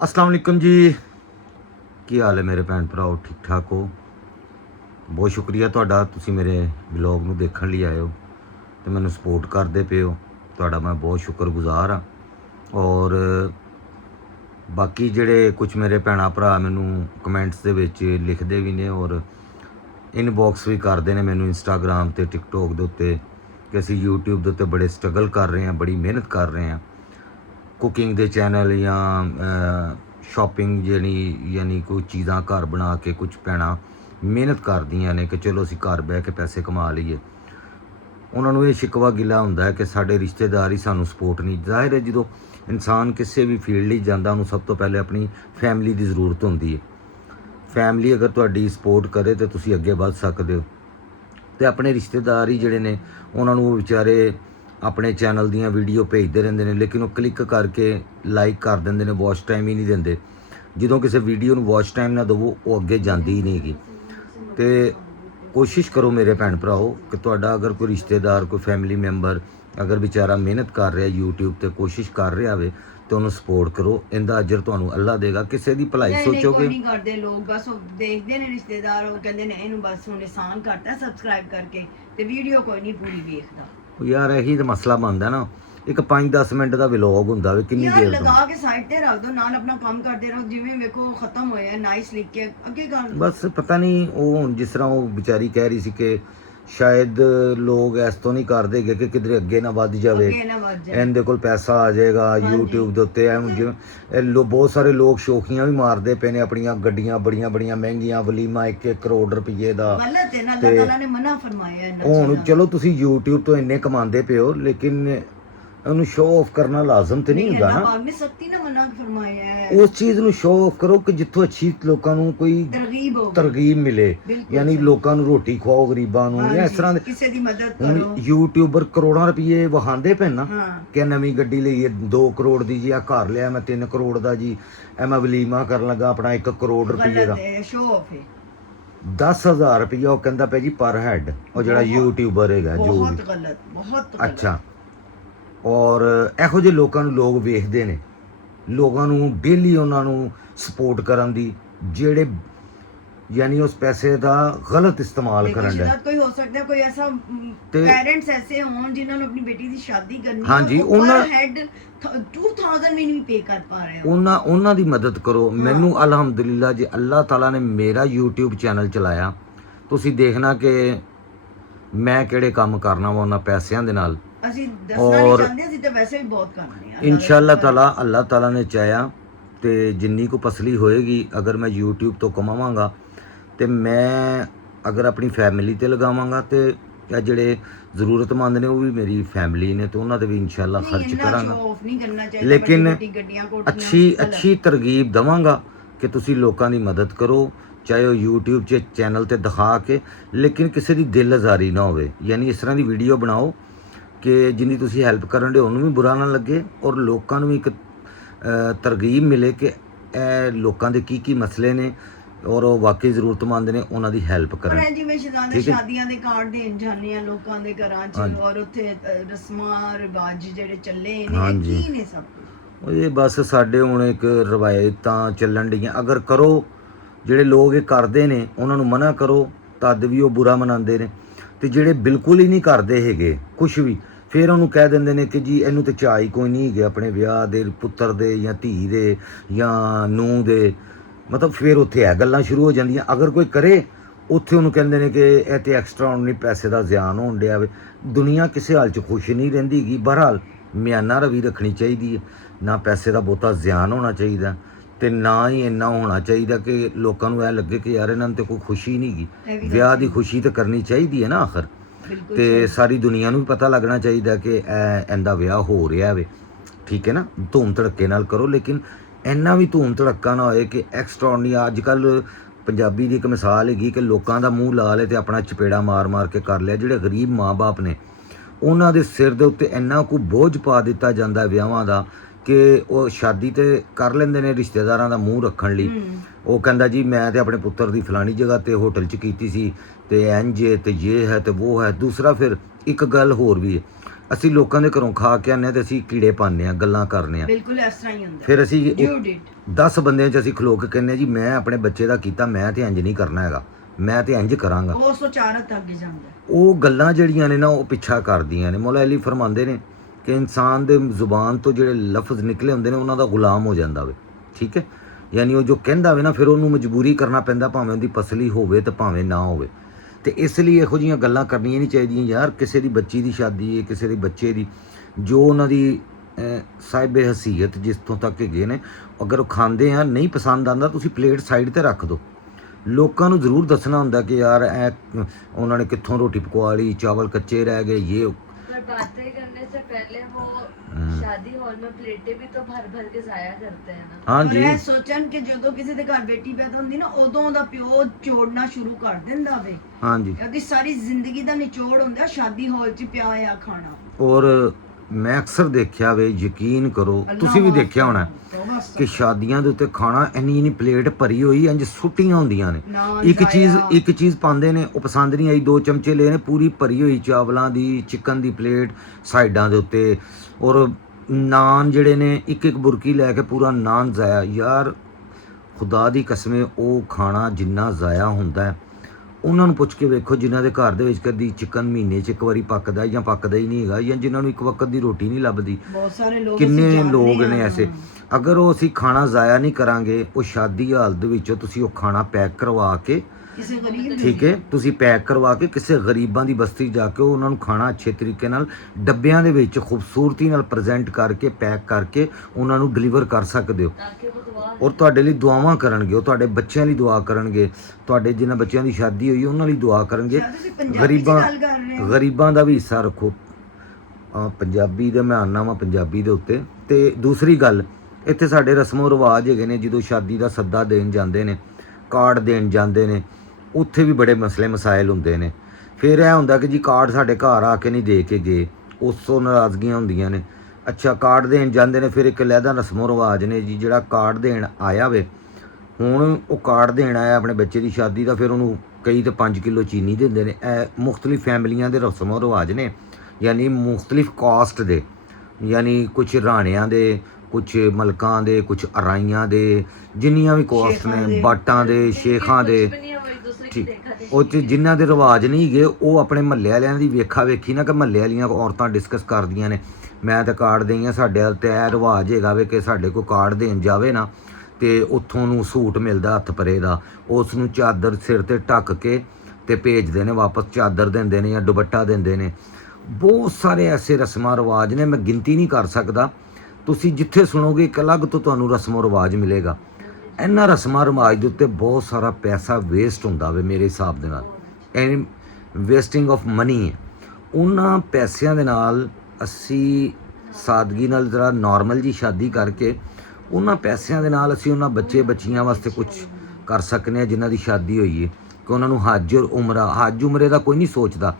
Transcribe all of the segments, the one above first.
अस्सलाम वालेकुम जी। ਕੀ ਹਾਲ ਹੈ ਮੇਰੇ ਭੈਣ ਭਰਾਓ, ਠੀਕ ਠਾਕ ਹੋ? ਬਹੁਤ ਸ਼ੁਕਰੀਆ ਤੁਹਾਡਾ, ਤੁਸੀਂ ਮੇਰੇ ਵਲੌਗ ਨੂੰ ਦੇਖਣ ਲਈ ਆਏ ਹੋ ਤੇ ਮੈਨੂੰ ਸਪੋਰਟ ਕਰਦੇ ਪਏ ਹੋ। ਤੁਹਾਡਾ ਮੈਂ ਬਹੁਤ ਸ਼ੁਕਰਗੁਜ਼ਾਰ ਹਾਂ। ਔਰ ਬਾਕੀ ਜਿਹੜੇ ਕੁਝ ਮੇਰੇ ਭੈਣਾਂ ਭਰਾ ਮੈਨੂੰ ਕਮੈਂਟਸ ਦੇ ਵਿੱਚ ਲਿਖਦੇ ਵੀ ਨੇ ਔਰ ਇਨਬਾਕਸ ਵੀ ਕਰਦੇ ਨੇ ਮੈਨੂੰ ਇੰਸਟਾਗ੍ਰਾਮ ਤੇ ਟਿਕਟੋਕ ਦੇ ਉੱਤੇ ਕਿ ਅਸੀਂ YouTube ਦੇ ਉੱਤੇ ਬੜੇ ਸਟਰਗਲ ਕਰ ਰਹੇ ਹਾਂ, ਬੜੀ ਮਿਹਨਤ ਕਰ ਰਹੇ ਹਾਂ। ਕੁਕਿੰਗ ਦੇ ਚੈਨਲ ਜਾਂ ਸ਼ਾਪਿੰਗ ਜਿਹੜੀ ਯਾਨੀ ਕੋਈ ਚੀਜ਼ਾਂ ਘਰ ਬਣਾ ਕੇ ਕੁਝ ਭੈਣਾਂ ਮਿਹਨਤ ਕਰਦੀਆਂ ਨੇ ਕਿ ਚਲੋ ਅਸੀਂ ਘਰ ਬਹਿ ਕੇ ਪੈਸੇ ਕਮਾ ਲਈਏ। ਉਹਨਾਂ ਨੂੰ ਇਹ ਸ਼ਿਕਵਾ ਗਿਲਾ ਹੁੰਦਾ ਹੈ ਕਿ ਸਾਡੇ ਰਿਸ਼ਤੇਦਾਰ ਹੀ ਸਾਨੂੰ ਸਪੋਰਟ ਨਹੀਂ। ਜ਼ਾਹਿਰ ਹੈ ਜਦੋਂ ਇਨਸਾਨ ਕਿਸੇ ਵੀ ਫੀਲਡ ਲਈ ਜਾਂਦਾ ਉਹਨੂੰ ਸਭ ਤੋਂ ਪਹਿਲੇ ਆਪਣੀ ਫੈਮਿਲੀ ਦੀ ਜ਼ਰੂਰਤ ਹੁੰਦੀ ਹੈ। ਫੈਮਿਲੀ ਅਗਰ ਤੁਹਾਡੀ ਸਪੋਰਟ ਕਰੇ ਤਾਂ ਤੁਸੀਂ ਅੱਗੇ ਵੱਧ ਸਕਦੇ ਹੋ। ਤੇ ਆਪਣੇ ਰਿਸ਼ਤੇਦਾਰ ਹੀ ਜਿਹੜੇ ਨੇ ਉਹਨਾਂ ਨੂੰ ਵਿਚਾਰੇ ਆਪਣੇ ਚੈਨਲ ਦੀਆਂ ਵੀਡੀਓ ਭੇਜਦੇ ਰਹਿੰਦੇ ਨੇ, ਲੇਕਿਨ ਉਹ ਕਲਿੱਕ ਕਰਕੇ ਲਾਈਕ ਕਰ ਦਿੰਦੇ ਨੇ, ਵਾਚ ਟਾਈਮ ਹੀ ਨਹੀਂ ਦਿੰਦੇ। ਜਦੋਂ ਕਿਸੇ ਵੀਡੀਓ ਨੂੰ ਵਾਚ ਟਾਈਮ ਨਾ ਦੇਵੋ ਉਹ ਅੱਗੇ ਜਾਂਦੀ ਹੀ ਨਹੀਂ ਗੀ। ਤੇ ਕੋਸ਼ਿਸ਼ ਕਰੋ ਮੇਰੇ ਭੈਣ ਭਰਾਓ ਕਿ ਤੁਹਾਡਾ ਅਗਰ ਕੋਈ ਰਿਸ਼ਤੇਦਾਰ, ਕੋਈ ਫੈਮਿਲੀ ਮੈਂਬਰ ਅਗਰ ਵਿਚਾਰਾ ਮਿਹਨਤ ਕਰ ਰਿਹਾ YouTube ਤੇ ਕੋਸ਼ਿਸ਼ ਕਰ ਰਿਹਾ ਹੋਵੇ ਤੇ ਉਹਨੂੰ ਸਪੋਰਟ ਕਰੋ। ਇਹਦਾ ਅਜਰ ਤੁਹਾਨੂੰ ਅੱਲਾ ਦੇਗਾ। ਕਿਸੇ ਦੀ ਭਲਾਈ ਸੋਚੋਗੇ। ਨਹੀਂ ਕਰਦੇ ਲੋਕ, ਬਸ ਉਹ ਦੇਖਦੇ ਨੇ ਰਿਸ਼ਤੇਦਾਰ, ਉਹ ਕਹਿੰਦੇ ਨੇ ਇਹਨੂੰ ਬਸ ਹੁਣ ਆਸਾਨ ਕਰਤਾ ਸਬਸਕ੍ਰਾਈਬ ਕਰਕੇ ਤੇ ਵੀਡੀਓ ਕੋਈ ਨਹੀਂ ਪੂਰੀ ਵੇਖਦਾ। ਯਾਰ ਇਹੀ ਤਾਂ ਮਸਲਾ ਬਣਦਾ ਨਾ। ਇੱਕ 5-10 ਮਿੰਟ ਦਾ ਵਲੌਗ ਹੁੰਦਾ ਵੇ, ਕਿੰਨੀ ਦੇਰ ਦਾ ਲਗਾ ਕੇ ਸਾਈਡ ਤੇ ਰੱਖ ਦੋ, ਨਾਲ ਆਪਣਾ ਕੰਮ ਕਰਦੇ ਰਹੋ। ਜਿਵੇਂ ਵੇਖੋ ਖਤਮ ਹੋਇਆ ਨਾਈਸ ਲਿਖ ਕੇ ਅੱਗੇ ਕਰ। ਬਸ ਪਤਾ ਨਹੀਂ ਉਹ ਹੁਣ ਜਿਸ ਤਰ੍ਹਾਂ ਉਹ ਵਿਚਾਰੀ ਕਹਿ ਰਹੀ ਸੀ ਕਿ ਸ਼ਾਇਦ ਲੋਕ ਇਸ ਤੋਂ ਨਹੀਂ ਕਰਦੇ ਕਿ ਕਿਧਰੇ ਅੱਗੇ ਨਾ ਵੱਧ ਜਾਵੇ, ਇਹਦੇ ਕੋਲ ਪੈਸਾ ਆ ਜਾਏਗਾ YouTube ਦੇ ਉੱਤੇ। ਜਿਵੇਂ ਬਹੁਤ ਸਾਰੇ ਲੋਕ ਸ਼ੌਕੀਆਂ ਵੀ ਮਾਰਦੇ ਪਏ ਨੇ ਆਪਣੀਆਂ ਗੱਡੀਆਂ ਬੜੀਆਂ ਬੜੀਆਂ ਮਹਿੰਗੀਆਂ, ਵਲੀਮਾ 1-1 ਕਰੋੜ ਰੁਪਏ ਦਾ। ਅੱਲਾਹ ਤਾਲਾ ਨੇ ਮਨਾ ਫਰਮਾਇਆ। ਹੁਣ ਚਲੋ ਤੁਸੀਂ YouTube ਤੋਂ ਇੰਨੇ ਕਮਾਉਂਦੇ ਪਏ ਹੋ, ਲੇਕਿਨ ਉਹਨੂੰ ਸ਼ੋਅ ਆਫ ਕਰਨਾ ਲਾਜ਼ਮ ਤੇ ਨਹੀਂ ਹੁੰਦਾ ਨਾ। ਸਖਤੀ ਨਾਲ ਮਨਾ ਫਰਮਾਇਆ ਹੈ। ਉਸ ਚੀਜ਼ ਨੂੰ ਸ਼ੋਅ ਆਫ ਕਰੋ ਕਿ ਜਿੱਥੋਂ ਅੱਛੀ ਲੋਕਾਂ ਨੂੰ ਕੋਈ ਤਰਗੀਬ ਮਿਲੇ, ਯਾਨੀ ਲੋਕਾਂ ਨੂੰ ਰੋਟੀ ਖਵਾਓ ਗਰੀਬਾਂ ਨੂੰ ਜਾਂ ਇਸ ਤਰ੍ਹਾਂ ਦੇ। ਕਿਸੇ ਦੀ ਮਦਦ ਕਰੋ। ਯੂਟਿਊਬਰ ਕਰੋੜਾਂ ਰੁਪਏ ਵਹਾਉਂਦੇ ਪਏ ਨਾ ਕਿ ਨਵੀਂ ਗੱਡੀ ਲਈ 2 ਕਰੋੜ ਦੀ ਜੀ, ਆ ਘਰ ਲਿਆ ਮੈਂ 3 ਕਰੋੜ ਦਾ ਜੀ, ਇਹ ਮੈਂ ਵਲੀਮਾ ਕਰਨ ਲੱਗਾ ਆਪਣਾ 1 ਕਰੋੜ ਰੁਪਏ ਦਾ। ਸ਼ੋਅ ਆਫ ਹੈ। 10,000 ਰੁਪਇਆ ਉਹ ਕਹਿੰਦਾ ਪਿਆ ਜੀ ਪਰ ਹੈਡ, ਉਹ ਜਿਹੜਾ ਯੂਟਿਊਬਰ ਹੈਗਾ ਜੋ ਬਹੁਤ ਗਲਤ, ਬਹੁਤ ਗਲਤ। ਅੱਛਾ, ਔਰ ਇਹੋ ਜਿਹੇ ਲੋਕਾਂ ਨੂੰ ਲੋਕ ਵੇਖਦੇ ਨੇ, ਲੋਕਾਂ ਨੂੰ ਡੇਲੀ ਉਹਨਾਂ ਨੂੰ ਸਪੋਰਟ ਕਰਨ ਦੀ, ਜਿਹੜੇ ਯਾਨੀ ਉਸ ਪੈਸੇ ਦਾ ਗਲਤ ਇਸਤੇਮਾਲ ਕਰਨ ਦੇ। ਕੋਈ ਹੋ ਸਕਦਾ ਕੋਈ ਐਸਾ ਪੈਰੈਂਟਸ ਐਸੇ ਹੋਣ ਜਿਨ੍ਹਾਂ ਨੂੰ ਆਪਣੀ ਬੇਟੀ ਦੀ ਸ਼ਾਦੀ ਕਰਨੀ ਹੈ, ਹਾਂਜੀ, ਉਹਨਾਂ ਹੈਡ 2000 ਵੀ ਨਹੀਂ ਪੇ ਕਰ ਪਾ ਰਹੇ, ਉਹਨਾਂ ਦੀ ਮਦਦ ਕਰੋ। ਮੈਨੂੰ ਅਲਹਮਦੁਲਿਲਾ ਜੀ ਅੱਲਾਹ ਤਾਲਾ ਨੇ ਮੇਰਾ YouTube ਚੈਨਲ ਚਲਾਇਆ। ਤੁਸੀਂ ਦੇਖਣਾ ਕਿ ਮੈਂ ਕਿਹੜੇ ਕੰਮ ਕਰਨਾ ਵਾ ਉਹਨਾਂ ਪੈਸਿਆਂ ਦੇ ਨਾਲ। ਅਸੀਂ ਦੱਸਣਾ ਨਹੀਂ ਚਾਹੁੰਦੇ, ਅਸੀਂ ਤਾਂ ਵੈਸੇ ਵੀ ਬਹੁਤ ਕਰਨੇ ਆ ਇਨਸ਼ਾਅੱਲਾ ਤਾਲਾ। ਅੱਲਾਹ ਤਾਲਾ ਨੇ ਚਾਹਿਆ ਤੇ ਜਿੰਨੀ ਕੋ ਪਸਲੀ ਹੋਏਗੀ ਅਗਰ ਮੈਂ YouTube ਤੋਂ ਕਮਾਵਾਂਗਾ ਤੇ ਮੈਂ ਅਗਰ ਆਪਣੀ ਫੈਮਿਲੀ ਤੇ ਲਗਾਵਾਂਗਾ ਤੇ ਇਹ ਜਿਹੜੇ ਜ਼ਰੂਰਤਮੰਦ ਨੇ ਉਹ ਵੀ ਮੇਰੀ ਫੈਮਿਲੀ ਨੇ ਤੇ ਉਹਨਾਂ ਤੇ ਵੀ ਇਨਸ਼ਾਅੱਲਾ ਖਰਚ ਕਰਾਂਗਾ। ਲੇਕਿਨ ਅੱਛੀ ਤਰਗੀਬ ਦਵਾਂਗਾ ਕਿ ਤੁਸੀਂ ਲੋਕਾਂ ਦੀ ਮਦਦ ਕਰੋ, ਚਾਹੇ ਉਹ YouTube 'ਚ ਚੈਨਲ ਤੇ ਦਿਖਾ ਕੇ, ਲੇਕਿਨ ਕਿਸੇ ਦੀ ਦਿਲ ਆਜ਼ਾਰੀ ਨਾ ਹੋਵੇ। ਯਾਨੀ ਇਸ ਤਰ੍ਹਾਂ ਦੀ ਵੀਡੀਓ ਬਣਾਓ ਕਿ ਜਿੰਨੀ ਤੁਸੀਂ ਹੈਲਪ ਕਰਨ ਦੇ ਉਹਨੂੰ ਵੀ ਬੁਰਾ ਨਾ ਲੱਗੇ ਔਰ ਲੋਕਾਂ ਨੂੰ ਵੀ ਇੱਕ ਤਰਗੀਬ ਮਿਲੇ ਕਿ ਇਹ ਲੋਕਾਂ ਦੇ ਕੀ ਮਸਲੇ ਨੇ ਔਰ ਉਹ ਵਾਕਈ ਜ਼ਰੂਰਤਮੰਦ ਨੇ, ਉਹਨਾਂ ਦੀ ਹੈਲਪ ਕਰਨ। ਜਿਵੇਂ ਸ਼ਾਦੀਆਂ ਦੇ ਕਾਰਡ ਦੇਣ ਜਾਂਦੇ ਆ ਲੋਕਾਂ ਦੇ ਘਰਾਂ 'ਚ, ਔਰ ਉੱਥੇ ਰਸਮਾਂ ਰਿਵਾਜ ਜਿਹੜੇ ਚੱਲੇ ਨੇ ਕੀ ਨੇ ਸਭ ਕੁਝ। ਇਹ ਬਸ ਸਾਡੇ ਹੁਣ ਇੱਕ ਰਵਾਇਤਾਂ ਚੱਲਣ ਡੀਆਂ। ਅਗਰ ਕਰੋ, ਜਿਹੜੇ ਲੋਕ ਇਹ ਕਰਦੇ ਨੇ ਉਹਨਾਂ ਨੂੰ ਮਨਾ ਕਰੋ ਤਦ ਵੀ ਉਹ ਬੁਰਾ ਮਨਾਉਂਦੇ ਨੇ, ਤੇ ਜਿਹੜੇ ਬਿਲਕੁਲ ਹੀ ਨਹੀਂ ਕਰਦੇ ਹੈਗੇ ਕੁਛ ਵੀ, ਫਿਰ ਉਹਨੂੰ ਕਹਿ ਦਿੰਦੇ ਨੇ ਕਿ ਜੀ ਇਹਨੂੰ ਤੇ ਚਾਅ ਹੀ ਕੋਈ ਨਹੀਂ ਹੈਗੇ ਆਪਣੇ ਵਿਆਹ ਦੇ, ਪੁੱਤਰ ਦੇ ਜਾਂ ਧੀ ਦੇ ਜਾਂ ਨੂੰਹ ਦੇ। ਮਤਲਬ ਫਿਰ ਉੱਥੇ ਇਹ ਗੱਲਾਂ ਸ਼ੁਰੂ ਹੋ ਜਾਂਦੀਆਂ। ਅਗਰ ਕੋਈ ਕਰੇ ਉੱਥੇ ਉਹਨੂੰ ਕਹਿੰਦੇ ਨੇ ਕਿ ਇਹ ਤੇ ਐਕਸਟਰਾ ਨਹੀਂ, ਪੈਸੇ ਦਾ ਜ਼ਿਆਨ ਹੋਣ ਡਿਆ ਵੇ। ਦੁਨੀਆ ਕਿਸੇ ਹਾਲ 'ਚ ਖੁਸ਼ ਨਹੀਂ ਰਹਿੰਦੀ ਗੀ। ਬਹਰਹਾਲ ਮਿਆਨਾ ਰਵੀ ਰੱਖਣੀ ਚਾਹੀਦੀ ਹੈ, ਨਾ ਪੈਸੇ ਦਾ ਬਹੁਤਾ ਜ਼ਿਆਨ ਹੋਣਾ ਚਾਹੀਦਾ ਤੇ ਨਾ ਹੀ ਇੰਨਾ ਹੋਣਾ ਚਾਹੀਦਾ ਕਿ ਲੋਕਾਂ ਨੂੰ ਇਹ ਲੱਗੇ ਕਿ ਯਾਰ ਇਹਨਾਂ ਨੂੰ ਤੇ ਕੋਈ ਖੁਸ਼ੀ ਨਹੀਂ ਗੀ। ਵਿਆਹ ਦੀ ਖੁਸ਼ੀ ਤਾਂ ਕਰਨੀ ਚਾਹੀਦੀ ਹੈ ਨਾ ਆਖਰ, ਤੇ ਸਾਰੀ ਦੁਨੀਆ ਨੂੰ ਵੀ ਪਤਾ ਲੱਗਣਾ ਚਾਹੀਦਾ ਕਿ ਇਹਦਾ ਵਿਆਹ ਹੋ ਰਿਹਾ ਵੇ। ਠੀਕ ਹੈ ਨਾ, ਧੂਮ ਧੜੱਕੇ ਨਾਲ ਕਰੋ, ਲੇਕਿਨ ਇੰਨਾ ਵੀ ਧੂਮ ਧੜੱਕਾ ਨਾ ਹੋਏ ਕਿ ਐਕਸਟਰਾordinary। ਅੱਜ ਕੱਲ੍ਹ ਪੰਜਾਬੀ ਦੀ ਇੱਕ ਮਿਸਾਲ ਹੈਗੀ ਕਿ ਲੋਕਾਂ ਦਾ ਮੂੰਹ ਲਾ ਲੇ ਤੇ ਆਪਣਾ ਚਪੇੜਾ ਮਾਰ ਕੇ ਕਰ ਲਿਆ। ਜਿਹੜੇ ਗਰੀਬ ਮਾਂ-ਬਾਪ ਨੇ ਉਹਨਾਂ ਦੇ ਸਿਰ ਦੇ ਉੱਤੇ ਇੰਨਾ ਕੁ ਬੋਝ ਪਾ ਦਿੱਤਾ ਜਾਂਦਾ ਵਿਆਹਾਂ ਦਾ ਕਿ ਉਹ ਸ਼ਾਦੀ ਤੇ ਕਰ ਲੈਂਦੇ ਨੇ ਰਿਸ਼ਤੇਦਾਰਾਂ ਦਾ ਮੂੰਹ ਰੱਖਣ ਲਈ। ਉਹ ਕਹਿੰਦਾ ਜੀ ਮੈਂ ਤੇ ਆਪਣੇ ਪੁੱਤਰ ਦੀ ਫਲਾਣੀ ਜਗ੍ਹਾ ਤੇ ਹੋਟਲ 'ਚ ਕੀਤੀ ਸੀ ਤੇ ਇੰਜ ਤੇ ਇਹ ਹੈ ਤੇ ਉਹ ਹੈ। ਦੂਸਰਾ ਫਿਰ ਇੱਕ ਗੱਲ ਹੋਰ ਵੀ ਹੈ, ਅਸੀਂ ਲੋਕਾਂ ਦੇ ਘਰੋਂ ਖਾ ਕੇ ਆਉਂਦੇ ਹਾਂ ਤੇ ਅਸੀਂ ਕੀੜੇ ਪਾਉਂਦੇ ਹਾਂ, ਗੱਲਾਂ ਕਰਨੇ ਆ। ਬਿਲਕੁਲ ਇਸ ਤਰ੍ਹਾਂ ਹੀ ਹੁੰਦਾ। ਫਿਰ ਅਸੀਂ You did. 10 ਬੰਦਿਆਂ 'ਚ ਅਸੀਂ ਖਲੋ ਕੇ ਕਹਿੰਦੇ ਜੀ ਮੈਂ ਆਪਣੇ ਬੱਚੇ ਦਾ ਕੀਤਾ, ਮੈਂ ਤੇ ਇੰਜ ਨਹੀਂ ਕਰਨਾ ਹੈਗਾ, ਮੈਂ ਤੇ ਇੰਜ ਕਰਾਂਗਾ। ਉਹ ਸੋਚਾਰਤ ਅੱਗੇ ਜਾਂਦਾ। ਉਹ ਗੱਲਾਂ ਜਿਹੜੀਆਂ ਨੇ ਨਾ ਉਹ ਪਿੱਛਾ ਕਰਦੀਆਂ ਨੇ। ਮੌਲਾ ਅਲੀ ਫਰਮਾਉਂਦੇ ਨੇ ਕਿ ਇਨਸਾਨ ਦੇ ਜ਼ੁਬਾਨ ਤੋਂ ਜਿਹੜੇ ਲਫ਼ਜ਼ ਨਿਕਲੇ ਹੁੰਦੇ ਨੇ ਉਹਨਾਂ ਦਾ ਗੁਲਾਮ ਹੋ ਜਾਂਦਾ ਵੇ, ਠੀਕ ਹੈ। ਯਾਨੀ ਉਹ ਜੋ ਕਹਿੰਦਾ ਵੇ ਨਾ ਫਿਰ ਉਹਨੂੰ ਮਜਬੂਰੀ ਕਰਨਾ ਪੈਂਦਾ, ਭਾਵੇਂ ਉਹਦੀ ਪਸਲੀ ਹੋਵੇ ਤੇ ਭਾਵੇਂ ਨਾ ਹੋਵੇ। ਤੇ ਇਸ ਲਈ ਇਹੋ ਜਿਹੀਆਂ ਗੱਲਾਂ ਕਰਨੀਆਂ ਨਹੀਂ ਚਾਹੀਦੀਆਂ ਯਾਰ। ਕਿਸੇ ਦੀ ਬੱਚੀ ਦੀ ਸ਼ਾਦੀ ਹੈ, ਕਿਸੇ ਦੇ ਬੱਚੇ ਦੀ, ਜੋ ਉਹਨਾਂ ਦੀ ਸਾਹਿਬ ਹਸੀਅਤ ਜਿਸ ਤੋਂ ਤੱਕ ਹੈਗੇ ਨੇ, ਅਗਰ ਉਹ ਖਾਂਦੇ ਆ ਨਹੀਂ ਪਸੰਦ ਆਉਂਦਾ ਤੁਸੀਂ ਪਲੇਟ ਸਾਈਡ ਤੇ ਰੱਖ ਦਿਓ। ਲੋਕਾਂ ਨੂੰ ਜ਼ਰੂਰ ਦੱਸਣਾ ਹੁੰਦਾ ਕਿ ਯਾਰ ਇਹ ਉਹਨਾਂ ਨੇ ਕਿੱਥੋਂ ਰੋਟੀ ਪਕਵਾ ਲਈ, ਚਾਵਲ ਕੱਚੇ ਰਹਿ ਗਏ, ਇਹ। पर बातें करने से पहले वो शादी हॉल में प्लेटें भी तो भर भर के जाया करते हैं ना। हाँ ਪਰ जी। ਇਹ ਸੋਚਣ ਕਿ ਜਦੋਂ ਕਿਸੇ ਦੇ ਘਰ ਬੇਟੀ ਪੈਦਾ ਹੁੰਦੀ ਨਾ ਉਦੋਂ ਉਹਦਾ ਪਿਓ ਚੋੜਨਾ ਸ਼ੁਰੂ ਕਰ ਦਿੰਦਾ ਵੇ। हाँ जी। ਉਹਦੀ ਸਾਰੀ ਜ਼ਿੰਦਗੀ ਦਾ ਨਿਚੋੜ ਹੁੰਦਾ ਸ਼ਾਦੀ ਹਾਲ 'ਚ ਪਿਆ ਆ ਖਾਣਾ। ਔਰ ਮੈਂ ਅਕਸਰ ਦੇਖਿਆ ਵੇ, ਯਕੀਨ ਕਰੋ ਤੁਸੀਂ ਵੀ ਦੇਖਿਆ ਹੋਣਾ ਕਿ ਸ਼ਾਦੀਆਂ ਦੇ ਉੱਤੇ ਖਾਣਾ ਇੰਨੀ ਪਲੇਟ ਭਰੀ ਹੋਈ ਇੰਜ ਸੁੱਟੀਆਂ ਹੁੰਦੀਆਂ ਨੇ। ਇੱਕ ਚੀਜ਼ ਪਾਉਂਦੇ ਨੇ, ਉਹ ਪਸੰਦ ਨਹੀਂ ਆਈ, 2 ਚਮਚੇ ਲਏ ਨੇ, ਪੂਰੀ ਭਰੀ ਹੋਈ ਚਾਵਲਾਂ ਦੀ, ਚਿਕਨ ਦੀ ਪਲੇਟ ਸਾਈਡਾਂ ਦੇ ਉੱਤੇ, ਔਰ ਨਾਨ ਜਿਹੜੇ ਨੇ ਇੱਕ ਬੁਰਕੀ ਲੈ ਕੇ ਪੂਰਾ ਨਾਨ ਜ਼ਾਇਆ। ਯਾਰ ਖੁਦਾ ਦੀ ਕਸਮੇ ਉਹ ਖਾਣਾ ਜਿੰਨਾ ਜ਼ਾਇਆ ਹੁੰਦਾ ਹੈ, ਉਹਨਾਂ ਨੂੰ ਪੁੱਛ ਕੇ ਵੇਖੋ ਜਿਨ੍ਹਾਂ ਦੇ ਘਰ ਦੇ ਵਿੱਚ ਕਦੀ ਚਿਕਨ ਮਹੀਨੇ 'ਚ ਇੱਕ ਵਾਰੀ ਪੱਕਦਾ ਜਾਂ ਪੱਕਦਾ ਹੀ ਨਹੀਂ ਹੈਗਾ, ਜਾਂ ਜਿਨ੍ਹਾਂ ਨੂੰ ਇੱਕ ਵਕਤ ਦੀ ਰੋਟੀ ਨਹੀਂ ਲੱਭਦੀ। ਬਹੁਤ ਸਾਰੇ ਲੋਕ ਕਿੰਨੇ ਲੋਕ ਨੇ ਐਸੇ। ਅਗਰ ਉਹ ਅਸੀਂ ਖਾਣਾ ਜ਼ਾਇਆ ਨਹੀਂ ਕਰਾਂਗੇ, ਉਹ ਸ਼ਾਦੀ ਹਾਲ ਦੇ ਵਿੱਚੋਂ ਤੁਸੀਂ ਉਹ ਖਾਣਾ ਪੈਕ ਕਰਵਾ ਕੇ, ਕਿਸੇ ਗਰੀਬ ਠੀਕ ਹੈ, ਤੁਸੀਂ ਪੈਕ ਕਰਵਾ ਕੇ ਕਿਸੇ ਗਰੀਬਾਂ ਦੀ ਬਸਤੀ ਜਾ ਕੇ ਉਹਨਾਂ ਨੂੰ ਖਾਣਾ ਅੱਛੇ ਤਰੀਕੇ ਨਾਲ ਡੱਬਿਆਂ ਦੇ ਵਿੱਚ ਖੂਬਸੂਰਤੀ ਨਾਲ ਪ੍ਰੈਜ਼ੈਂਟ ਕਰਕੇ ਪੈਕ ਕਰਕੇ ਉਹਨਾਂ ਨੂੰ ਡਿਲੀਵਰ ਕਰ ਸਕਦੇ ਹੋ। ਔਰ ਤੁਹਾਡੇ ਲਈ ਦੁਆਵਾਂ ਕਰਨਗੇ, ਉਹ ਤੁਹਾਡੇ ਬੱਚਿਆਂ ਲਈ ਦੁਆ ਕਰਨਗੇ, ਤੁਹਾਡੇ ਜਿਨ੍ਹਾਂ ਬੱਚਿਆਂ ਦੀ ਸ਼ਾਦੀ ਹੋਈ ਉਹਨਾਂ ਲਈ ਦੁਆ ਕਰਨਗੇ। ਗਰੀਬਾਂ ਦਾ ਵੀ ਹਿੱਸਾ ਰੱਖੋ। ਪੰਜਾਬੀ ਦਾ ਮੈਂ ਆਨਾ ਵਾਂ ਪੰਜਾਬੀ ਦੇ ਉੱਤੇ। ਤੇ ਦੂਸਰੀ ਗੱਲ, ਇੱਥੇ ਸਾਡੇ ਰਸਮੋ ਰਿਵਾਜ ਹੈਗੇ ਨੇ, ਜਦੋਂ ਸ਼ਾਦੀ ਦਾ ਸੱਦਾ ਦੇਣ ਜਾਂਦੇ ਨੇ, ਕਾਰਡ ਦੇਣ ਜਾਂਦੇ ਨੇ, ਉੱਥੇ ਵੀ ਬੜੇ ਮਸਲੇ ਮਸਾਇਲ ਹੁੰਦੇ ਨੇ। ਫਿਰ ਇਹ ਹੁੰਦਾ ਕਿ ਜੀ ਕਾਰਡ ਸਾਡੇ ਘਰ ਆ ਕੇ ਨਹੀਂ ਦੇ ਕੇ ਗਏ, ਉਸ ਤੋਂ ਨਾਰਾਜ਼ਗੀਆਂ ਹੁੰਦੀਆਂ ਨੇ। ਅੱਛਾ ਕਾਰਡ ਦੇਣ ਜਾਂਦੇ ਨੇ, ਫਿਰ ਇੱਕ ਲਹਿਦਾ ਰਸਮੋ ਰਿਵਾਜ ਨੇ ਜੀ, ਜਿਹੜਾ ਕਾਰਡ ਦੇਣ ਆਇਆ ਵੇ, ਹੁਣ ਉਹ ਕਾਰਡ ਦੇਣ ਆਇਆ ਆਪਣੇ ਬੱਚੇ ਦੀ ਸ਼ਾਦੀ ਦਾ, ਫਿਰ ਉਹਨੂੰ ਕਈ ਤਾਂ 5 ਕਿਲੋ ਚੀਨੀ ਦਿੰਦੇ ਨੇ। ਇਹ ਮੁਖਤਲਿਫ ਫੈਮਲੀਆਂ ਦੇ ਰਸਮੋ ਰਿਵਾਜ ਨੇ, ਯਾਨੀ ਮੁਖਤਲਿਫ ਕਾਸਟ ਦੇ, ਯਾਨੀ ਕੁਛ ਰਾਣਿਆਂ ਦੇ, ਕੁਛ ਮਲਕਾਂ ਦੇ, ਕੁਛ ਅਰਾਈਆਂ ਦੇ, ਜਿੰਨੀਆਂ ਵੀ ਕਾਸਟ ਨੇ, ਬਾਟਾਂ ਦੇ, ਸ਼ੇਖਾਂ ਦੇ, ਠੀਕ। ਉਹ 'ਚ ਜਿਨ੍ਹਾਂ ਦੇ ਰਿਵਾਜ ਨਹੀਂ ਗਏ, ਉਹ ਆਪਣੇ ਮਹੱਲੇ ਵਾਲਿਆਂ ਦੀ ਵੇਖਾ ਵੇਖੀ ਨਾ, ਕਿ ਮਹੱਲੇ ਵਾਲੀਆਂ ਔਰਤਾਂ ਡਿਸਕਸ ਕਰਦੀਆਂ ਨੇ, ਮੈਂ ਤਾਂ ਕਾਰਡ ਦੇਈਆਂ, ਸਾਡੇ ਵੱਲ ਤੇ ਇਹ ਰਿਵਾਜ ਹੈਗਾ ਵੇ ਕਿ ਸਾਡੇ ਕੋਲ ਕਾਰਡ ਦੇਣ ਜਾਵੇ ਨਾ ਤੇ ਉੱਥੋਂ ਨੂੰ ਸੂਟ ਮਿਲਦਾ ਹੱਥ ਪਰੇ ਦਾ, ਉਸ ਨੂੰ ਚਾਦਰ ਸਿਰ ਤੇ ਢੱਕ ਕੇ ਤੇ ਭੇਜਦੇ ਨੇ ਵਾਪਸ, ਚਾਦਰ ਦਿੰਦੇ ਨੇ ਜਾਂ ਦੁਪੱਟਾ ਦਿੰਦੇ ਨੇ। ਬਹੁਤ ਸਾਰੇ ਐਸੇ ਰਸਮਾਂ ਰਿਵਾਜ ਨੇ, ਮੈਂ ਗਿਣਤੀ ਨਹੀਂ ਕਰ ਸਕਦਾ। ਤੁਸੀਂ ਜਿੱਥੇ ਸੁਣੋਗੇ ਇੱਕ ਅਲੱਗ ਤੋਂ ਤੁਹਾਨੂੰ ਰਸਮੋ ਰਿਵਾਜ ਮਿਲੇਗਾ। ਇਹਨਾਂ ਰਸਮਾਂ ਰਿਵਾਜ ਦੇ ਉੱਤੇ ਬਹੁਤ ਸਾਰਾ ਪੈਸਾ ਵੇਸਟ ਹੁੰਦਾ ਵੇ ਮੇਰੇ ਹਿਸਾਬ ਦੇ ਨਾਲ, ਐਂਡ ਵੇਸਟਿੰਗ ਆਫ ਮਨੀ ਹੈ। ਉਹਨਾਂ ਪੈਸਿਆਂ ਦੇ ਨਾਲ ਅਸੀਂ ਸਾਦਗੀ ਨਾਲ ਜ਼ਰਾ ਨਾਰਮਲ ਜੀ ਸ਼ਾਦੀ ਕਰਕੇ, ਉਹਨਾਂ ਪੈਸਿਆਂ ਦੇ ਨਾਲ ਅਸੀਂ ਉਹਨਾਂ ਬੱਚੇ ਬੱਚੀਆਂ ਵਾਸਤੇ ਕੁਝ ਕਰ ਸਕਨੇ ਹਾਂ ਜਿਨ੍ਹਾਂ ਦੀ ਸ਼ਾਦੀ ਹੋਈ ਹੈ, ਕਿ ਉਹਨਾਂ ਨੂੰ ਹੱਜ ਉਮਰੇ ਦਾ ਕੋਈ ਨਹੀਂ ਸੋਚਦਾ।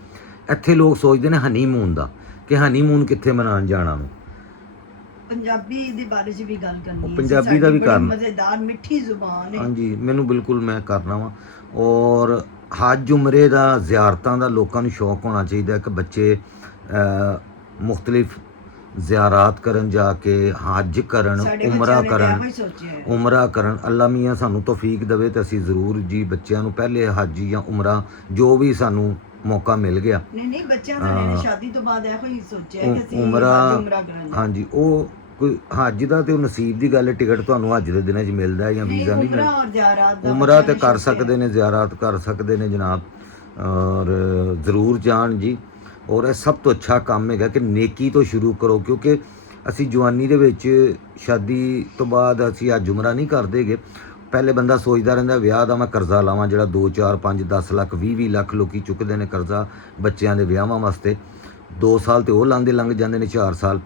ਇੱਥੇ ਲੋਕ ਸੋਚਦੇ ਨੇ ਹਨੀਮੂਨ ਦਾ, ਕਿ ਹਨੀਮੂਨ ਕਿੱਥੇ ਮਨਾਉਣ ਜਾਣਾ ਨੂੰ। ਪੰਜਾਬੀ ਦੇ ਬਾਰੇ 'ਚ ਵੀ ਗੱਲ ਕਰਨੀ ਹੈ, ਪੰਜਾਬੀ ਦਾ ਵੀ ਕਰਨਾ, ਮਜ਼ੇਦਾਰ ਮਿੱਠੀ ਜ਼ੁਬਾਨ ਹੈ। ਹਾਂਜੀ ਮੈਨੂੰ ਬਿਲਕੁਲ ਮੈਂ ਕਰਨਾ ਵਾ। ਔਰ ਹੱਜ ਉਮਰੇ ਦਾ, ਜ਼ਿਆਰਤਾਂ ਦਾ ਲੋਕਾਂ ਨੂੰ ਸ਼ੌਕ ਹੋਣਾ ਚਾਹੀਦਾ ਕਿ ਬੱਚੇ ਮੁਖਤਲਿਫ ਜ਼ਿਆਰਾਤ ਕਰਨ, ਜਾ ਕੇ ਹੱਜ ਕਰਨ, ਉਮਰਾ ਕਰਨ। ਅੱਲਾ ਮੀਆਂ ਸਾਨੂੰ ਤੌਫੀਕ ਦੇਵੇ ਤੇ ਅਸੀਂ ਜ਼ਰੂਰ ਜੀ ਬੱਚਿਆਂ ਨੂੰ ਪਹਿਲੇ ਹੱਜ ਜਾਂ ਉਮਰਾ ਜੋ ਵੀ ਸਾਨੂੰ ਮੌਕਾ ਮਿਲ ਗਿਆ, ਨਹੀਂ ਬੱਚਿਆਂ ਦਾ ਨੇ ਸ਼ਾਦੀ ਤੋਂ ਬਾਅਦ ਇਹੋ ਹੀ ਸੋਚਿਆ ਕਿ ਅਸੀਂ ਉਮਰਾ ਕਰਾਂਗੇ। ਹਾਂਜੀ ਉਹ ਕੋਈ ਹੱਜ ਦਾ ਤੇ ਉਹ ਨਸੀਬ ਦੀ ਗੱਲ ਹੈ, ਟਿਕਟ ਤੁਹਾਨੂੰ ਹੱਜ ਦੇ ਦਿਨਾਂ 'ਚ ਮਿਲਦਾ ਜਾਂ ਵੀਜ਼ਾ ਨਹੀਂ ਮਿਲਦਾ। ਉਮਰਾ ਤੇ ਕਰ ਸਕਦੇ ਨੇ, ਜ਼ਿਆਰਾਤ ਕਰ ਸਕਦੇ ਨੇ ਜਨਾਬ, ਔਰ ਜ਼ਰੂਰ ਜਾਣ ਜੀ। ਔਰ ਇਹ ਸਭ ਤੋਂ ਅੱਛਾ ਕੰਮ ਹੈਗਾ ਕਿ ਨੇਕੀ ਤੋਂ ਸ਼ੁਰੂ ਕਰੋ, ਕਿਉਂਕਿ ਅਸੀਂ ਜਵਾਨੀ ਦੇ ਵਿੱਚ ਸ਼ਾਦੀ ਤੋਂ ਬਾਅਦ ਅਸੀਂ ਹੱਜ ਉਮਰਾ ਨਹੀਂ ਕਰਦੇਗੇ। ਪਹਿਲੇ ਬੰਦਾ ਸੋਚਦਾ ਰਹਿੰਦਾ ਵਿਆਹ ਦਾ ਮੈਂ ਕਰਜ਼ਾ ਲਾਵਾਂ, ਜਿਹੜਾ 2 4 5 10 ਲੱਖ 20 ਲੱਖ ਲੋਕੀ ਚੁੱਕਦੇ ਨੇ ਕਰਜ਼ਾ ਬੱਚਿਆਂ ਦੇ ਵਿਆਹਾਂ ਵਾਸਤੇ। 2 ਸਾਲ ਤੇ ਉਹ ਲਾਂਦੇ ਲੰਘ ਜਾਂਦੇ ਨੇ, 4 ਸਾਲ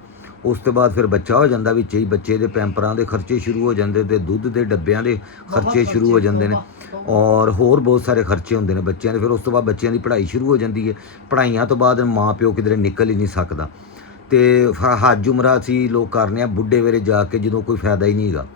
ਉਸ ਤੋਂ ਬਾਅਦ ਫਿਰ ਬੱਚਾ ਹੋ ਜਾਂਦਾ, ਵਿੱਚ ਹੀ ਬੱਚੇ ਦੇ ਪੈਂਪਰਾਂ ਦੇ ਖਰਚੇ ਸ਼ੁਰੂ ਹੋ ਜਾਂਦੇ, ਤੇ ਦੁੱਧ ਦੇ ਡੱਬਿਆਂ ਦੇ ਖਰਚੇ ਸ਼ੁਰੂ ਹੋ ਜਾਂਦੇ ਨੇ, ਔਰ ਹੋਰ ਬਹੁਤ ਸਾਰੇ ਖਰਚੇ ਹੁੰਦੇ ਨੇ ਬੱਚਿਆਂ ਦੇ। ਫਿਰ ਉਸ ਤੋਂ ਬਾਅਦ ਬੱਚਿਆਂ ਦੀ ਪੜ੍ਹਾਈ ਸ਼ੁਰੂ ਹੋ ਜਾਂਦੀ ਹੈ। ਪੜ੍ਹਾਈਆਂ ਤੋਂ ਬਾਅਦ ਮਾਂ ਪਿਓ ਕਿਧਰੇ ਨਿਕਲ ਹੀ ਨਹੀਂ ਸਕਦਾ। ਤੇ ਹੱਜ ਉਮਰਾ ਅਸੀਂ ਲੋਕ ਕਰਨੇ ਆ ਬੁੱਢੇ ਵੇਲੇ ਜਾ ਕੇ, ਜਦੋਂ ਕੋਈ ਫਾਇਦਾ ਹੀ ਨਹੀਂ ਹੈਗਾ।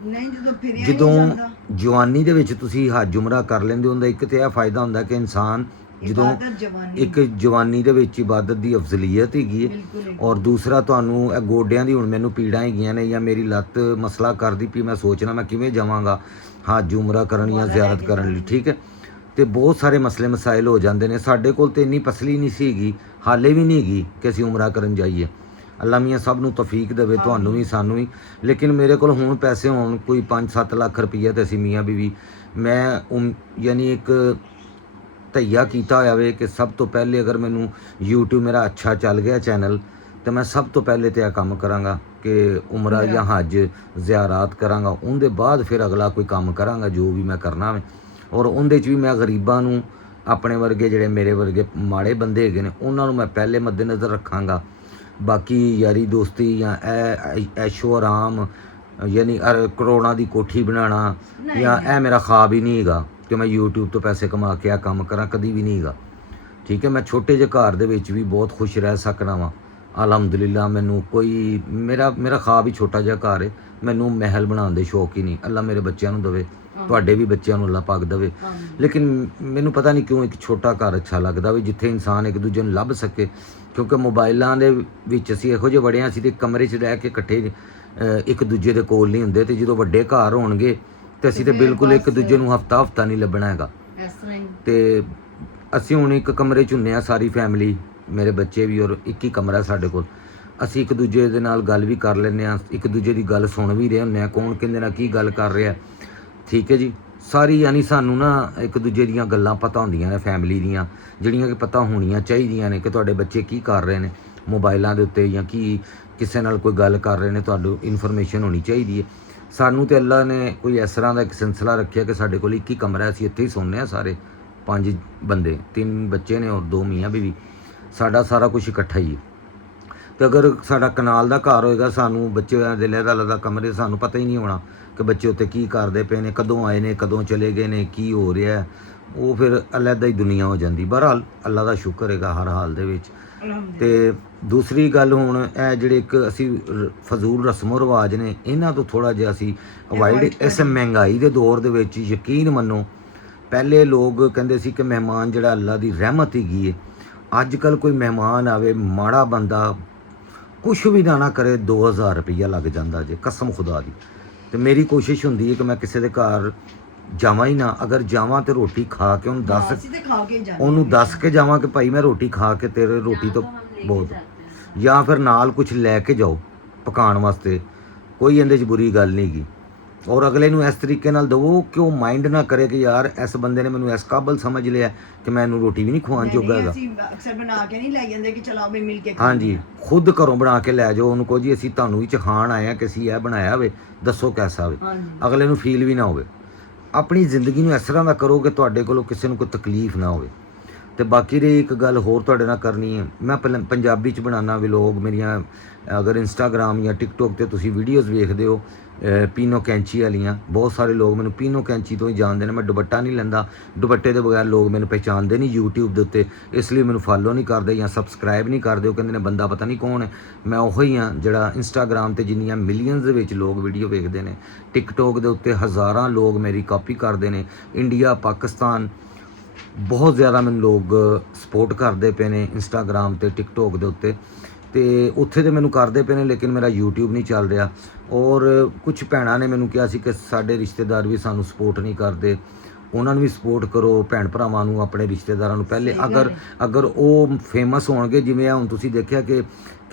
ਜਦੋਂ ਜਵਾਨੀ ਦੇ ਵਿੱਚ ਤੁਸੀਂ ਹੱਜ ਉਮਰਾ ਕਰ ਲੈਂਦੇ ਹੋ, ਉਹਦਾ ਇੱਕ ਤਾਂ ਇਹ ਫਾਇਦਾ ਹੁੰਦਾ ਕਿ ਇਨਸਾਨ ਜਦੋਂ ਇਬਾਦਤ ਜਵਾਨੀ ਇੱਕ ਜਵਾਨੀ ਦੇ ਵਿੱਚ ਇਬਾਦਤ ਦੀ ਅਫਜ਼ਲੀਅਤ ਹੈਗੀ ਹੈ। ਬਿਲਕੁਲ ਔਰ ਦੂਸਰਾ ਤੁਹਾਨੂੰ ਇਹ ਗੋਡਿਆਂ ਦੀ ਹੁਣ ਮੈਨੂੰ ਪੀੜਾਂ ਹੈਗੀਆਂ ਨੇ ਜਾਂ ਮੇਰੀ ਲੱਤ ਮਸਲਾ ਕਰਦੀ ਪਈ, ਮੈਂ ਸੋਚਣਾ ਮੈਂ ਕਿਵੇਂ ਜਾਵਾਂਗਾ ਹੱਜ ਉਮਰਾ ਕਰਨ ਜਾਂ ਜ਼ਿਆਰਤ ਕਰਨ ਲਈ, ਠੀਕ ਹੈ। ਤੇ ਬਹੁਤ ਸਾਰੇ ਮਸਲੇ ਮਸਾਇਲ ਹੋ ਜਾਂਦੇ ਨੇ। ਸਾਡੇ ਕੋਲ ਤੇ ਇੰਨੀ ਪਸਲੀ ਨਹੀਂ ਸੀਗੀ, ਹਾਲੇ ਵੀ ਨਹੀਂ ਹੈਗੀ ਕਿ ਅਸੀਂ ਉਮਰਾ ਕਰਨ ਜਾਈਏ। ਅੱਲਾ ਮੀਆਂ ਸਭ ਨੂੰ ਤੌਫੀਕ ਦੇਵੇ, ਤੁਹਾਨੂੰ ਵੀ ਸਾਨੂੰ ਵੀ। ਲੇਕਿਨ ਮੇਰੇ ਕੋਲ ਹੁਣ ਪੈਸੇ ਹੋਣ ਕੋਈ 5-7 ਲੱਖ ਰੁਪਈਆ ਤੇ ਅਸੀਂ ਮੀਆਂ ਬੀਵੀ ਮੈਂ ਯਾਨੀ ਇੱਕ ਧਈਆ ਕੀਤਾ ਹੋਇਆ ਵੇ ਕਿ ਸਭ ਤੋਂ ਪਹਿਲੇ ਅਗਰ ਮੈਨੂੰ YouTube ਮੇਰਾ ਅੱਛਾ ਚੱਲ ਗਿਆ ਚੈਨਲ ਤੇ ਮੈਂ ਸਭ ਤੋਂ ਪਹਿਲੇ ਤੇ ਇਹ ਕੰਮ ਕਰਾਂਗਾ ਕਿ ਉਮਰਾ ਜਾਂ ਹੱਜ ਜ਼ਿਆਰਾਤ ਕਰਾਂਗਾ। ਉਹਦੇ ਬਾਅਦ ਫਿਰ ਅਗਲਾ ਕੋਈ ਕੰਮ ਕਰਾਂਗਾ ਜੋ ਵੀ ਮੈਂ ਕਰਨਾ ਵੇ। ਔਰ ਉਹਦੇ 'ਚ ਵੀ ਮੈਂ ਗਰੀਬਾਂ ਨੂੰ, ਆਪਣੇ ਵਰਗੇ ਜਿਹੜੇ ਮੇਰੇ ਵਰਗੇ ਮਾੜੇ ਬੰਦੇ ਹੈਗੇ ਨੇ ਉਹਨਾਂ ਨੂੰ ਮੈਂ ਪਹਿਲੇ ਮੱਦੇਨਜ਼ਰ ਰੱਖਾਂਗਾ। ਬਾਕੀ ਯਾਰੀ ਦੋਸਤੀ ਜਾਂ ਐਸ਼ੋ ਆਰਾਮ ਯਾਨੀ ਕਰੋੜਾਂ ਦੀ ਕੋਠੀ ਬਣਾਉਣਾ ਜਾਂ ਇਹ ਮੇਰਾ ਖ਼ਾਬ ਹੀ ਨਹੀਂ ਹੈਗਾ ਕਿ ਮੈਂ YouTube ਤੋਂ ਪੈਸੇ ਕਮਾ ਕੇ ਆ ਕੰਮ ਕਰਾਂ, ਕਦੀ ਵੀ ਨਹੀਂ ਹੈਗਾ, ਠੀਕ ਹੈ। ਮੈਂ ਛੋਟੇ ਜਿਹੇ ਘਰ ਦੇ ਵਿੱਚ ਵੀ ਬਹੁਤ ਖੁਸ਼ ਰਹਿ ਸਕਣਾ ਵਾਂ ਅਲਹਮਦੁਲਿਲਾ। ਮੈਨੂੰ ਕੋਈ ਮੇਰਾ ਖ਼ਾਬ ਹੀ ਛੋਟਾ ਜਿਹਾ ਘਰ ਹੈ, ਮੈਨੂੰ ਮਹਿਲ ਬਣਾਉਣ ਦੇ ਸ਼ੌਕ ਹੀ ਨਹੀਂ। ਅੱਲਾ ਮੇਰੇ ਬੱਚਿਆਂ ਨੂੰ ਦੇਵੇ, ਤੁਹਾਡੇ ਵੀ ਬੱਚਿਆਂ ਨੂੰ ਅੱਲਾ ਪਾਕ ਦੇਵੇ। ਲੇਕਿਨ ਮੈਨੂੰ ਪਤਾ ਨਹੀਂ ਕਿਉਂ ਇੱਕ ਛੋਟਾ ਘਰ ਅੱਛਾ ਲੱਗਦਾ ਵੀ ਜਿੱਥੇ ਇਨਸਾਨ ਇੱਕ ਦੂਜੇ ਨੂੰ ਲੱਭ ਸਕੇ, ਕਿਉਂਕਿ ਮੋਬਾਈਲਾਂ ਦੇ ਵਿੱਚ ਅਸੀਂ ਇਹੋ ਜਿਹੇ ਵੜਿਆ ਸੀ ਤੇ ਕਮਰੇ 'ਚ ਰਹਿ ਕੇ ਇਕੱਠੇ ਇੱਕ ਦੂਜੇ ਦੇ ਕੋਲ ਨਹੀਂ ਹੁੰਦੇ। ਤੇ ਜਦੋਂ ਵੱਡੇ ਘਰ ਹੋਣਗੇ ਤੇ ਅਸੀਂ ਤੇ ਬਿਲਕੁਲ ਇੱਕ ਦੂਜੇ ਨੂੰ ਹਫਤਾ ਨਹੀਂ ਲੱਭਣਾ ਹੈਗਾ। ਇਸ ਤਰ੍ਹਾਂ ਹੀ ਤੇ ਅਸੀਂ ਹੁਣ ਇੱਕ ਕਮਰੇ 'ਚ ਹੁੰਦੇ ਹਾਂ ਸਾਰੀ ਫੈਮਿਲੀ, ਮੇਰੇ ਬੱਚੇ ਵੀ, ਔਰ ਇੱਕ ਹੀ ਕਮਰਾ ਸਾਡੇ ਕੋਲ। ਅਸੀਂ ਇੱਕ ਦੂਜੇ ਦੇ ਨਾਲ ਗੱਲ ਵੀ ਕਰ ਲੈਂਦੇ ਹਾਂ, ਇੱਕ ਦੂਜੇ ਦੀ ਗੱਲ ਸੁਣ ਵੀ ਰਹੇ ਹੁੰਦੇ ਹਾਂ, ਕੌਣ ਕਿਹਦੇ ਨਾਲ ਕੀ ਗੱਲ ਕਰ ਰਿਹਾ, ਠੀਕ ਹੈ ਜੀ। ਸਾਰੀ ਯਾਨੀ ਸਾਨੂੰ ਨਾ ਇੱਕ ਦੂਜੇ ਦੀਆਂ ਗੱਲਾਂ ਪਤਾ ਹੁੰਦੀਆਂ ਨੇ ਫੈਮਿਲੀ ਦੀਆਂ, ਜਿਹੜੀਆਂ ਕਿ ਪਤਾ ਹੋਣੀਆਂ ਚਾਹੀਦੀਆਂ ਨੇ ਕਿ ਤੁਹਾਡੇ ਬੱਚੇ ਕੀ ਕਰ ਰਹੇ ਨੇ ਮੋਬਾਈਲਾਂ ਦੇ ਉੱਤੇ ਜਾਂ ਕੀ ਕਿਸੇ ਨਾਲ ਕੋਈ ਗੱਲ ਕਰ ਰਹੇ ਨੇ, ਤੁਹਾਨੂੰ ਇਨਫੋਰਮੇਸ਼ਨ ਹੋਣੀ ਚਾਹੀਦੀ ਹੈ। ਸਾਨੂੰ ਤੇ ਅੱਲਾ ਨੇ ਕੋਈ ਇਸ ਤਰ੍ਹਾਂ ਦਾ ਇੱਕ ਸਿਲਸਿਲਾ ਰੱਖਿਆ ਕਿ ਸਾਡੇ ਕੋਲ ਇੱਕ ਹੀ ਕਮਰਾ, ਅਸੀਂ ਇੱਥੇ ਹੀ ਸੌਂਦੇ ਹਾਂ ਸਾਰੇ 5 ਬੰਦੇ, 3 ਬੱਚੇ ਨੇ ਔਰ 2 ਮੀਆਂ ਬੀਵੀ। ਸਾਡਾ ਸਾਰਾ ਕੁਝ ਇਕੱਠਾ ਹੀ ਹੈ। ਤੇ ਅਗਰ ਸਾਡਾ ਕਨਾਲ ਦਾ ਘਰ ਹੋਏਗਾ, ਸਾਨੂੰ ਬੱਚਿਆਂ ਦੇ ਲਹਿਦਾ ਕਮਰੇ, ਸਾਨੂੰ ਪਤਾ ਹੀ ਨਹੀਂ ਹੋਣਾ ਕਿ ਬੱਚੇ ਉੱਤੇ ਕੀ ਕਰਦੇ ਪਏ ਨੇ, ਕਦੋਂ ਆਏ ਨੇ, ਕਦੋਂ ਚਲੇ ਗਏ ਨੇ, ਕੀ ਹੋ ਰਿਹਾ। ਉਹ ਫਿਰ ਅਲੱਗਾ ਹੀ ਦੁਨੀਆ ਹੋ ਜਾਂਦੀ। ਬਹਰਹਾਲ ਅੱਲਾ ਦਾ ਸ਼ੁਕਰ ਹੈਗਾ ਹਰ ਹਾਲ ਦੇ ਵਿੱਚ। ਤੇ ਦੂਸਰੀ ਗੱਲ, ਹੁਣ ਇਹ ਜਿਹੜੇ ਇੱਕ ਅਸੀਂ ਫਜ਼ੂਲ ਰਸਮੋ ਰਿਵਾਜ ਨੇ ਇਹਨਾਂ ਤੋਂ ਥੋੜ੍ਹਾ ਜਿਹਾ ਅਸੀਂ ਅਵਾਇਡ, ਇਸ ਮਹਿੰਗਾਈ ਦੇ ਦੌਰ ਦੇ ਵਿੱਚ ਯਕੀਨ ਮੰਨੋ ਪਹਿਲੇ ਲੋਕ ਕਹਿੰਦੇ ਸੀ ਕਿ ਮਹਿਮਾਨ ਜਿਹੜਾ ਅੱਲਾ ਦੀ ਰਹਿਮਤ ਹੈਗੀ ਹੈ। ਅੱਜ ਕੱਲ੍ਹ ਕੋਈ ਮਹਿਮਾਨ ਆਵੇ, ਮਾੜਾ ਬੰਦਾ ਕੁਛ ਵੀ ਨਾ ਕਰੇ 2000 ਰੁਪਈਆ ਲੱਗ ਜਾਂਦਾ ਜੇ, ਕਸਮ ਖੁਦਾ ਦੀ। ਤੇ ਮੇਰੀ ਕੋਸ਼ਿਸ਼ ਹੁੰਦੀ ਹੈ ਕਿ ਮੈਂ ਕਿਸੇ ਦੇ ਘਰ ਜਾਵਾਂ ਹੀ ਨਾ, ਅਗਰ ਜਾਵਾਂ ਤੇ ਰੋਟੀ ਖਾ ਕੇ ਉਹਨੂੰ ਦੱਸ ਕੇ ਜਾਵਾਂ ਕਿ ਭਾਈ ਮੈਂ ਰੋਟੀ ਖਾ ਕੇ ਤੇਰੇ ਰੋਟੀ ਤੋਂ ਬਹੁਤ, ਜਾਂ ਫਿਰ ਨਾਲ ਕੁਝ ਲੈ ਕੇ ਜਾਓ ਪਕਾਉਣ ਵਾਸਤੇ, ਕੋਈ ਇਹਦੇ 'ਚ ਬੁਰੀ ਗੱਲ ਨਹੀਂ ਗੀ। ਔਰ ਅਗਲੇ ਨੂੰ ਇਸ ਤਰੀਕੇ ਨਾਲ ਦਵੋ ਕਿ ਉਹ ਮਾਈਂਡ ਨਾ ਕਰੇ ਕਿ ਯਾਰ ਇਸ ਬੰਦੇ ਨੇ ਮੈਨੂੰ ਇਸ ਕਾਬਲ ਸਮਝ ਲਿਆ ਕਿ ਮੈਂ ਇਹਨੂੰ ਰੋਟੀ ਵੀ ਨਹੀਂ ਖਵਾਉਣ ਜੋਗਾ ਹੈਗਾ। ਅਕਸਰ ਬਣਾ ਕੇ ਨਹੀਂ ਲੈ ਜਾਂਦੇ ਕਿ ਚਲੋ ਵੀ ਮਿਲ ਕੇ ਹਾਂਜੀ, ਖੁਦ ਘਰੋਂ ਬਣਾ ਕੇ ਲੈ ਜਾਓ। ਉਹਨੂੰ ਕਹੋ ਜੀ ਅਸੀਂ ਤੁਹਾਨੂੰ ਵੀ ਚਖਾਣ ਆਏ ਹਾਂ ਕਿ ਅਸੀਂ ਇਹ ਬਣਾਇਆ ਹੋਵੇ, ਦੱਸੋ ਕੈਸਾ ਹੋਵੇ, ਅਗਲੇ ਨੂੰ ਫੀਲ ਵੀ ਨਾ ਹੋਵੇ। ਆਪਣੀ ਜ਼ਿੰਦਗੀ ਨੂੰ ਇਸ ਤਰ੍ਹਾਂ ਦਾ ਕਰੋ ਕਿ ਤੁਹਾਡੇ ਕੋਲੋਂ ਕਿਸੇ ਨੂੰ ਕੋਈ ਤਕਲੀਫ ਨਾ ਹੋਵੇ। ਤੇ ਬਾਕੀ ਰਹੀ ਇੱਕ ਗੱਲ ਹੋਰ ਤੁਹਾਡੇ ਨਾਲ ਕਰਨੀ ਹੈ, ਮੈਂ ਪੰਜਾਬੀ 'ਚ ਬਣਾਉਣਾ ਵਲੋਗ ਮੇਰੀਆਂ, ਅਗਰ ਇੰਸਟਾਗ੍ਰਾਮ ਜਾਂ ਟਿਕਟੋਕ ਤੇ ਤੁਸੀਂ ਵੀਡੀਓਜ਼ ਵੇਖਦੇ ਹੋ ਪੀਨੋ ਕੈਂਚੀ ਵਾਲੀਆਂ, ਬਹੁਤ ਸਾਰੇ ਲੋਕ ਮੈਨੂੰ ਪੀਨੋ ਕੈਂਚੀ ਤੋਂ ਹੀ ਜਾਣਦੇ ਨੇ। ਮੈਂ ਦੁਪੱਟਾ ਨਹੀਂ ਲੈਂਦਾ, ਦੁਪੱਟੇ ਦੇ ਬਗੈਰ ਲੋਕ ਮੈਨੂੰ ਪਹਿਚਾਣਦੇ ਨਹੀਂ YouTube ਦੇ ਉੱਤੇ, ਇਸ ਲਈ ਮੈਨੂੰ ਫਾਲੋ ਨਹੀਂ ਕਰਦੇ ਜਾਂ ਸਬਸਕ੍ਰਾਈਬ ਨਹੀਂ ਕਰਦੇ। ਉਹ ਕਹਿੰਦੇ ਨੇ ਬੰਦਾ ਪਤਾ ਨਹੀਂ ਕੌਣ ਹੈ। ਮੈਂ ਉਹੋ ਹੀ ਹਾਂ ਜਿਹੜਾ ਇੰਸਟਾਗ੍ਰਾਮ ਤੇ ਜਿੰਨੀਆਂ ਮਿਲੀਅਨਸ ਦੇ ਵਿੱਚ ਲੋਕ ਵੀਡੀਓ ਵੇਖਦੇ ਨੇ, ਟਿਕਟੋਕ ਦੇ ਉੱਤੇ ਹਜ਼ਾਰਾਂ ਲੋਕ ਮੇਰੀ ਕਾਪੀ ਕਰਦੇ ਨੇ। ਇੰਡੀਆ, ਪਾਕਿਸਤਾਨ, ਬਹੁਤ ਜ਼ਿਆਦਾ ਮੈਨੂੰ ਲੋਕ ਸਪੋਰਟ ਕਰਦੇ ਪਏ ਨੇ ਇੰਸਟਾਗ੍ਰਾਮ ਤੇ ਟਿਕਟੋਕ ਦੇ ਉੱਤੇ, ਤੇ ਉੱਥੇ ਤੇ ਮੈਨੂੰ ਕਰਦੇ ਪਏ ਨੇ। ਲੇਕਿਨ ਮੇਰਾ YouTube ਨਹੀਂ ਚੱਲ ਰਿਹਾ। ਔਰ ਕੁਝ ਭੈਣਾਂ ਨੇ ਮੈਨੂੰ ਕਿਹਾ ਸੀ ਕਿ ਸਾਡੇ ਰਿਸ਼ਤੇਦਾਰ ਵੀ ਸਾਨੂੰ ਸਪੋਰਟ ਨਹੀਂ ਕਰਦੇ, ਉਹਨਾਂ ਨੂੰ ਵੀ ਸਪੋਰਟ ਕਰੋ, ਭੈਣ ਭਰਾਵਾਂ ਨੂੰ, ਆਪਣੇ ਰਿਸ਼ਤੇਦਾਰਾਂ ਨੂੰ ਪਹਿਲੇ। ਅਗਰ ਉਹ ਫੇਮਸ ਹੋਣਗੇ, ਜਿਵੇਂ ਹੁਣ ਤੁਸੀਂ ਦੇਖਿਆ ਕਿ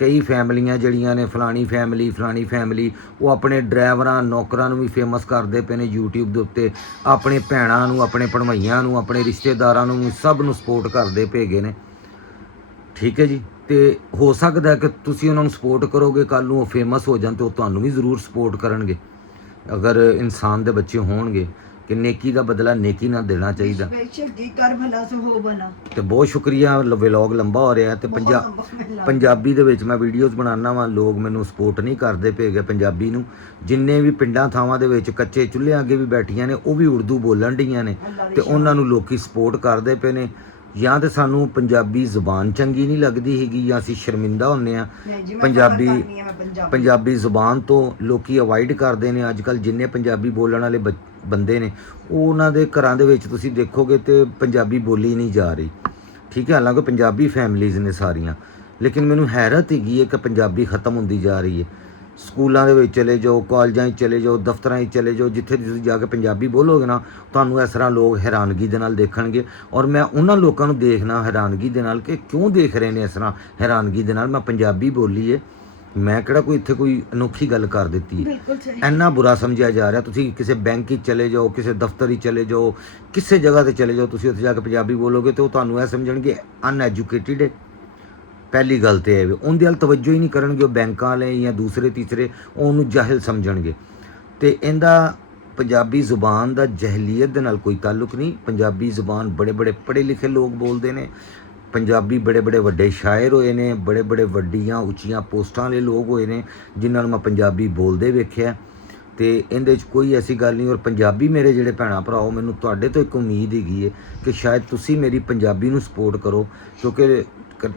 ਕਈ ਫੈਮਲੀਆਂ ਜਿਹੜੀਆਂ ਨੇ ਫਲਾਣੀ ਫੈਮਿਲੀ ਉਹ ਆਪਣੇ ਡਰਾਈਵਰਾਂ ਨੌਕਰਾਂ ਨੂੰ ਵੀ ਫੇਮਸ ਕਰਦੇ ਪਏ ਨੇ YouTube ਦੇ ਉੱਤੇ, ਆਪਣੇ ਭੈਣਾਂ ਨੂੰ, ਆਪਣੇ ਭਣਵਈਆਂ ਨੂੰ, ਆਪਣੇ ਰਿਸ਼ਤੇਦਾਰਾਂ ਨੂੰ, ਸਭ ਨੂੰ ਸਪੋਰਟ ਕਰਦੇ ਭੇਗੇ ਨੇ, ਠੀਕ ਹੈ ਜੀ। ਤੇ ਹੋ ਸਕਦਾ ਕਿ ਤੁਸੀਂ ਉਹਨਾਂ ਨੂੰ ਸਪੋਰਟ ਕਰੋਗੇ, ਕੱਲ੍ਹ ਨੂੰ ਉਹ ਫੇਮਸ ਹੋ ਜਾਣ ਤੇ ਉਹ ਤੁਹਾਨੂੰ ਵੀ ਜ਼ਰੂਰ ਸਪੋਰਟ ਕਰਨਗੇ। ਅਗਰ ਇਨਸਾਨ ਦੇ ਬੱਚੇ ਹੋਣਗੇ ਕਿ ਨੇਕੀ ਦਾ ਬਦਲਾ ਨੇਕੀ ਨਾਲ ਦੇਣਾ ਚਾਹੀਦਾ। ਤੇ ਬਹੁਤ ਸ਼ੁਕਰੀਆ, ਵਲੌਗ ਲੰਬਾ ਹੋ ਰਿਹਾ ਤੇ ਪੰਜਾਬੀ ਦੇ ਵਿੱਚ ਮੈਂ ਵੀਡੀਓਜ਼ ਬਣਾਉਣਾ ਵਾਂ, ਲੋਕ ਮੈਨੂੰ ਸਪੋਰਟ ਨਹੀਂ ਕਰਦੇ ਭੇਗੇ ਪੰਜਾਬੀ ਨੂੰ। ਜਿੰਨੇ ਵੀ ਪਿੰਡਾਂ ਥਾਵਾਂ ਦੇ ਵਿੱਚ ਕੱਚੇ ਚੁੱਲ੍ਹਿਆਂ ਅੱਗੇ ਵੀ ਬੈਠੀਆਂ ਨੇ, ਉਹ ਵੀ ਉਰਦੂ ਬੋਲਣ ਡੀਆਂ ਨੇ ਤੇ ਉਹਨਾਂ ਨੂੰ ਲੋਕੀ ਸਪੋਰਟ ਕਰਦੇ ਪਏ ਨੇ। ਜਾਂ ਤੇ ਸਾਨੂੰ ਪੰਜਾਬੀ ਜ਼ੁਬਾਨ ਚੰਗੀ ਨਹੀਂ ਲੱਗਦੀ ਹੈਗੀ ਜਾਂ ਅਸੀਂ ਸ਼ਰਮਿੰਦਾ ਹੁੰਦੇ ਹਾਂ। ਪੰਜਾਬੀ ਜ਼ੁਬਾਨ ਤੋਂ ਲੋਕੀ ਅਵਾਇਡ ਕਰਦੇ ਨੇ। ਅੱਜ ਕੱਲ੍ਹ ਜਿੰਨੇ ਪੰਜਾਬੀ ਬੋਲਣ ਵਾਲੇ ਬੰਦੇ ਨੇ, ਉਹ ਉਹਨਾਂ ਦੇ ਘਰਾਂ ਦੇ ਵਿੱਚ ਤੁਸੀਂ ਦੇਖੋਗੇ ਤੇ ਪੰਜਾਬੀ ਬੋਲੀ ਨਹੀਂ ਜਾ ਰਹੀ। ਠੀਕ ਹੈ, ਹਾਲਾਂਕਿ ਪੰਜਾਬੀ ਫੈਮਲੀਜ਼ ਨੇ ਸਾਰੀਆਂ, ਲੇਕਿਨ ਮੈਨੂੰ ਹੈਰਤ ਹੈਗੀ ਹੈ ਕਿ ਪੰਜਾਬੀ ਖਤਮ ਹੁੰਦੀ ਜਾ ਰਹੀ ਹੈ। ਸਕੂਲਾਂ ਦੇ ਵਿੱਚ ਚਲੇ ਜਾਓ, ਕਾਲਜਾਂ 'ਚ ਚਲੇ ਜਾਓ, ਦਫ਼ਤਰਾਂ 'ਚ ਚਲੇ ਜਾਓ, ਜਿੱਥੇ ਤੁਸੀਂ ਜਾ ਕੇ ਪੰਜਾਬੀ ਬੋਲੋਗੇ ਨਾ, ਤੁਹਾਨੂੰ ਇਸ ਤਰ੍ਹਾਂ ਲੋਕ ਹੈਰਾਨਗੀ ਦੇ ਨਾਲ ਦੇਖਣਗੇ। ਔਰ ਮੈਂ ਉਹਨਾਂ ਲੋਕਾਂ ਨੂੰ ਦੇਖਣਾ ਹੈਰਾਨਗੀ ਦੇ ਨਾਲ ਕਿ ਕਿਉਂ ਦੇਖ ਰਹੇ ਨੇ ਇਸ ਤਰ੍ਹਾਂ ਹੈਰਾਨਗੀ ਦੇ ਨਾਲ। ਮੈਂ ਪੰਜਾਬੀ ਬੋਲੀ ਹੈ, ਮੈਂ ਕਿਹੜਾ ਕੋਈ ਇੱਥੇ ਕੋਈ ਅਨੋਖੀ ਗੱਲ ਕਰ ਦਿੱਤੀ ਹੈ। ਬਿਲਕੁਲ ਸਹੀ। ਇੰਨਾ ਬੁਰਾ ਸਮਝਿਆ ਜਾ ਰਿਹਾ। ਤੁਸੀਂ ਕਿਸੇ ਬੈਂਕ 'ਚ ਚਲੇ ਜਾਓ, ਕਿਸੇ ਦਫ਼ਤਰ 'ਚ ਚਲੇ ਜਾਓ, ਕਿਸੇ ਜਗ੍ਹਾ 'ਤੇ ਚਲੇ ਜਾਓ, ਤੁਸੀਂ ਉੱਥੇ ਜਾ ਕੇ ਪੰਜਾਬੀ ਬੋਲੋਗੇ ਤਾਂ ਉਹ ਤੁਹਾਨੂੰ ਇਹ ਸਮਝਣਗੇ ਅਨਐਜੂਕੇਟਿਡ ਹੈ। ਪਹਿਲੀ ਗੱਲ ਤਾਂ ਇਹ ਉਹਦੇ ਵੱਲ ਤਵੱਜੋ ਹੀ ਨਹੀਂ ਕਰਨਗੇ, ਉਹ ਬੈਂਕਾਂ ਵਾਲੇ ਜਾਂ ਦੂਸਰੇ ਤੀਸਰੇ ਉਹਨੂੰ ਜਾਹਿਲ ਸਮਝਣਗੇ। ਅਤੇ ਇਹਦਾ ਪੰਜਾਬੀ ਜ਼ੁਬਾਨ ਦਾ ਜਹਿਲੀਅਤ ਦੇ ਨਾਲ ਕੋਈ ਤਾਲੁਕ ਨਹੀਂ। ਪੰਜਾਬੀ ਜ਼ੁਬਾਨ ਬੜੇ ਬੜੇ ਪੜ੍ਹੇ ਲਿਖੇ ਲੋਕ ਬੋਲਦੇ ਨੇ, ਪੰਜਾਬੀ ਬੜੇ ਬੜੇ ਵੱਡੇ ਸ਼ਾਇਰ ਹੋਏ ਨੇ, ਬੜੇ ਬੜੇ ਵੱਡੀਆਂ ਉੱਚੀਆਂ ਪੋਸਟਾਂ ਵਾਲੇ ਲੋਕ ਹੋਏ ਨੇ ਜਿਨ੍ਹਾਂ ਨੂੰ ਮੈਂ ਪੰਜਾਬੀ ਬੋਲਦੇ ਵੇਖਿਆ। ਅਤੇ ਇਹਦੇ 'ਚ ਕੋਈ ਐਸੀ ਗੱਲ ਨਹੀਂ। ਔਰ ਪੰਜਾਬੀ ਮੇਰੇ ਜਿਹੜੇ ਭੈਣਾਂ ਭਰਾਓ, ਮੈਨੂੰ ਤੁਹਾਡੇ ਤੋਂ ਇੱਕ ਉਮੀਦ ਹੈਗੀ ਹੈ ਕਿ ਸ਼ਾਇਦ ਤੁਸੀਂ ਮੇਰੀ ਪੰਜਾਬੀ ਨੂੰ ਸਪੋਰਟ ਕਰੋ, ਕਿਉਂਕਿ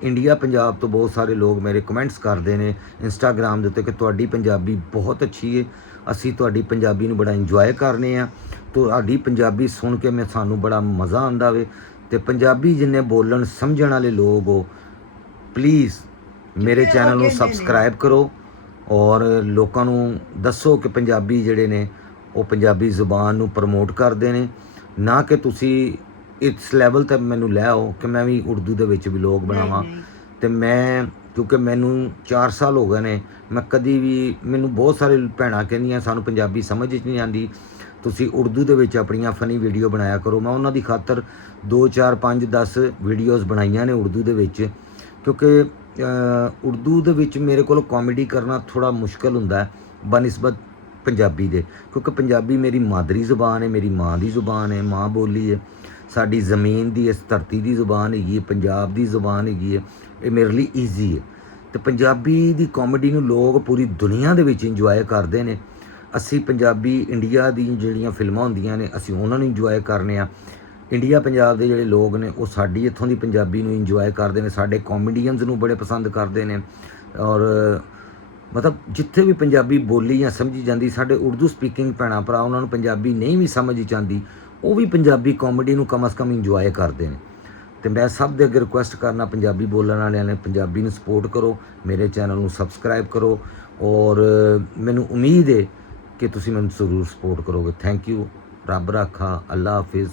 ਇੰਡੀਆ ਪੰਜਾਬ ਤੋਂ ਬਹੁਤ ਸਾਰੇ ਲੋਕ ਮੇਰੇ ਕਮੈਂਟਸ ਕਰਦੇ ਨੇ ਇੰਸਟਾਗ੍ਰਾਮ ਦੇ ਉੱਤੇ ਕਿ ਤੁਹਾਡੀ ਪੰਜਾਬੀ ਬਹੁਤ ਅੱਛੀ ਹੈ, ਅਸੀਂ ਤੁਹਾਡੀ ਪੰਜਾਬੀ ਨੂੰ ਬੜਾ ਇੰਜੋਏ ਕਰਨੇ ਆ, ਤੁਹਾਡੀ ਪੰਜਾਬੀ ਸੁਣ ਕੇ ਸਾਨੂੰ ਬੜਾ ਮਜ਼ਾ ਆਉਂਦਾ ਵੇ। ਅਤੇ ਪੰਜਾਬੀ ਜਿੰਨੇ ਬੋਲਣ ਸਮਝਣ ਵਾਲੇ ਲੋਕ ਹੋ, ਪਲੀਜ਼ ਮੇਰੇ ਚੈਨਲ ਨੂੰ ਸਬਸਕ੍ਰਾਈਬ ਕਰੋ ਔਰ ਲੋਕਾਂ ਨੂੰ ਦੱਸੋ ਕਿ ਪੰਜਾਬੀ ਜਿਹੜੇ ਨੇ ਉਹ ਪੰਜਾਬੀ ਜ਼ੁਬਾਨ ਨੂੰ ਪ੍ਰਮੋਟ ਕਰਦੇ ਨੇ, ਨਾ ਕਿ ਤੁਸੀਂ ਇਸ ਲੈਵਲ 'ਤੇ ਮੈਨੂੰ ਲੈ ਆਓ ਕਿ ਮੈਂ ਵੀ ਉਰਦੂ ਦੇ ਵਿੱਚ ਵਲੋਗ ਬਣਾਵਾਂ। ਅਤੇ ਮੈਂ ਕਿਉਂਕਿ ਮੈਨੂੰ 4 ਸਾਲ ਹੋ ਗਏ ਨੇ, ਮੈਂ ਕਦੀ ਵੀ, ਮੈਨੂੰ ਬਹੁਤ ਸਾਰੇ ਭੈਣਾਂ ਕਹਿੰਦੀਆਂ ਸਾਨੂੰ ਪੰਜਾਬੀ ਸਮਝ 'ਚ ਨਹੀਂ ਆਉਂਦੀ, ਤੁਸੀਂ ਉਰਦੂ ਦੇ ਵਿੱਚ ਆਪਣੀਆਂ ਫਨੀ ਵੀਡੀਓ ਬਣਾਇਆ ਕਰੋ। ਮੈਂ ਉਹਨਾਂ ਦੀ ਖਾਤਰ 2 4 5 10 ਵੀਡੀਓਜ਼ ਬਣਾਈਆਂ ਨੇ ਉਰਦੂ ਦੇ ਵਿੱਚ, ਕਿਉਂਕਿ ਉਰਦੂ ਦੇ ਵਿੱਚ ਮੇਰੇ ਕੋਲ ਕਾਮੇਡੀ ਕਰਨਾ ਥੋੜ੍ਹਾ ਮੁਸ਼ਕਲ ਹੁੰਦਾ ਹੈ ਬਨਿਸਬਤ ਪੰਜਾਬੀ ਦੇ, ਕਿਉਂਕਿ ਪੰਜਾਬੀ ਮੇਰੀ ਮਾਦਰੀ ਜ਼ੁਬਾਨ ਹੈ, ਮੇਰੀ ਮਾਂ ਦੀ ਜ਼ੁਬਾਨ ਹੈ, ਮਾਂ ਬੋਲੀ ਹੈ, ਸਾਡੀ ਜ਼ਮੀਨ ਦੀ, ਇਸ ਧਰਤੀ ਦੀ ਜ਼ੁਬਾਨ ਹੈਗੀ ਹੈ, ਪੰਜਾਬ ਦੀ ਜ਼ੁਬਾਨ ਹੈਗੀ ਹੈ, ਇਹ ਮੇਰੇ ਲਈ ਈਜ਼ੀ ਹੈ। ਅਤੇ ਪੰਜਾਬੀ ਦੀ ਕਾਮੇਡੀ ਨੂੰ ਲੋਕ ਪੂਰੀ ਦੁਨੀਆ ਦੇ ਵਿੱਚ ਇੰਜੋਏ ਕਰਦੇ ਨੇ। ਅਸੀਂ ਪੰਜਾਬੀ ਇੰਡੀਆ ਦੀ ਜਿਹੜੀਆਂ ਫਿਲਮਾਂ ਹੁੰਦੀਆਂ ਨੇ ਅਸੀਂ ਉਹਨਾਂ ਨੂੰ ਇੰਜੋਏ ਕਰਨੇ ਆ। ਇੰਡੀਆ ਪੰਜਾਬ ਦੇ ਜਿਹੜੇ ਲੋਕ ਨੇ ਉਹ ਸਾਡੀ ਇੱਥੋਂ ਦੀ ਪੰਜਾਬੀ ਨੂੰ ਇੰਜੋਏ ਕਰਦੇ ਨੇ, ਸਾਡੇ ਕਾਮੇਡੀਅਨਸ ਨੂੰ ਬੜੇ ਪਸੰਦ ਕਰਦੇ ਨੇ। ਔਰ ਮਤਲਬ ਜਿੱਥੇ ਵੀ ਪੰਜਾਬੀ ਬੋਲੀ ਜਾਂ ਸਮਝੀ ਜਾਂਦੀ, ਸਾਡੇ ਉਰਦੂ ਸਪੀਕਿੰਗ ਭੈਣਾਂ ਭਰਾ ਉਹਨਾਂ ਨੂੰ ਪੰਜਾਬੀ ਨਹੀਂ ਵੀ ਸਮਝ ਆਉਂਦੀ, ਉਹ ਵੀ ਪੰਜਾਬੀ ਕਾਮੇਡੀ ਨੂੰ ਕਮ ਅਜ਼ ਕਮ ਇੰਜੋਏ ਕਰਦੇ ਨੇ। ਅਤੇ ਮੈਂ ਸਭ ਦੇ ਅੱਗੇ ਰਿਕੁਐਸਟ ਕਰਨਾ, ਪੰਜਾਬੀ ਬੋਲਣ ਵਾਲਿਆਂ ਨੇ ਪੰਜਾਬੀ ਨੂੰ ਸਪੋਰਟ ਕਰੋ, ਮੇਰੇ ਚੈਨਲ ਨੂੰ ਸਬਸਕ੍ਰਾਈਬ ਕਰੋ ਔਰ ਮੈਨੂੰ ਉਮੀਦ ਹੈ ਕਿ ਤੁਸੀਂ ਮੈਨੂੰ ਜ਼ਰੂਰ ਸਪੋਰਟ ਕਰੋਗੇ। Thank you. ਰੱਬ ਰਾਖਾ। ਅੱਲਾ ਹਾਫਿਜ਼।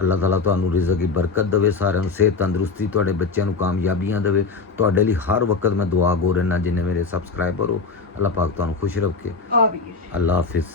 ਅੱਲਾਹ ਤਾਲਾ ਤੁਹਾਨੂੰ ਰਿਜ਼ਕ ਦੀ ਬਰਕਤ ਦੇਵੇ, ਸਾਰਿਆਂ ਨੂੰ ਸਿਹਤ ਤੰਦਰੁਸਤੀ, ਤੁਹਾਡੇ ਬੱਚਿਆਂ ਨੂੰ ਕਾਮਯਾਬੀਆਂ ਦੇਵੇ। ਤੁਹਾਡੇ ਲਈ ਹਰ ਵਕਤ ਮੈਂ ਦੁਆ ਗੋ ਰਹਿਣਾ, ਜਿੰਨੇ ਮੇਰੇ ਸਬਸਕ੍ਰਾਈਬਰ ਹੋ। ਅੱਲਾਹ ਪਾਕ ਤੁਹਾਨੂੰ ਖੁਸ਼ ਰੱਖੇ। ਅੱਲਾਹ ਹਾਫਿਜ਼।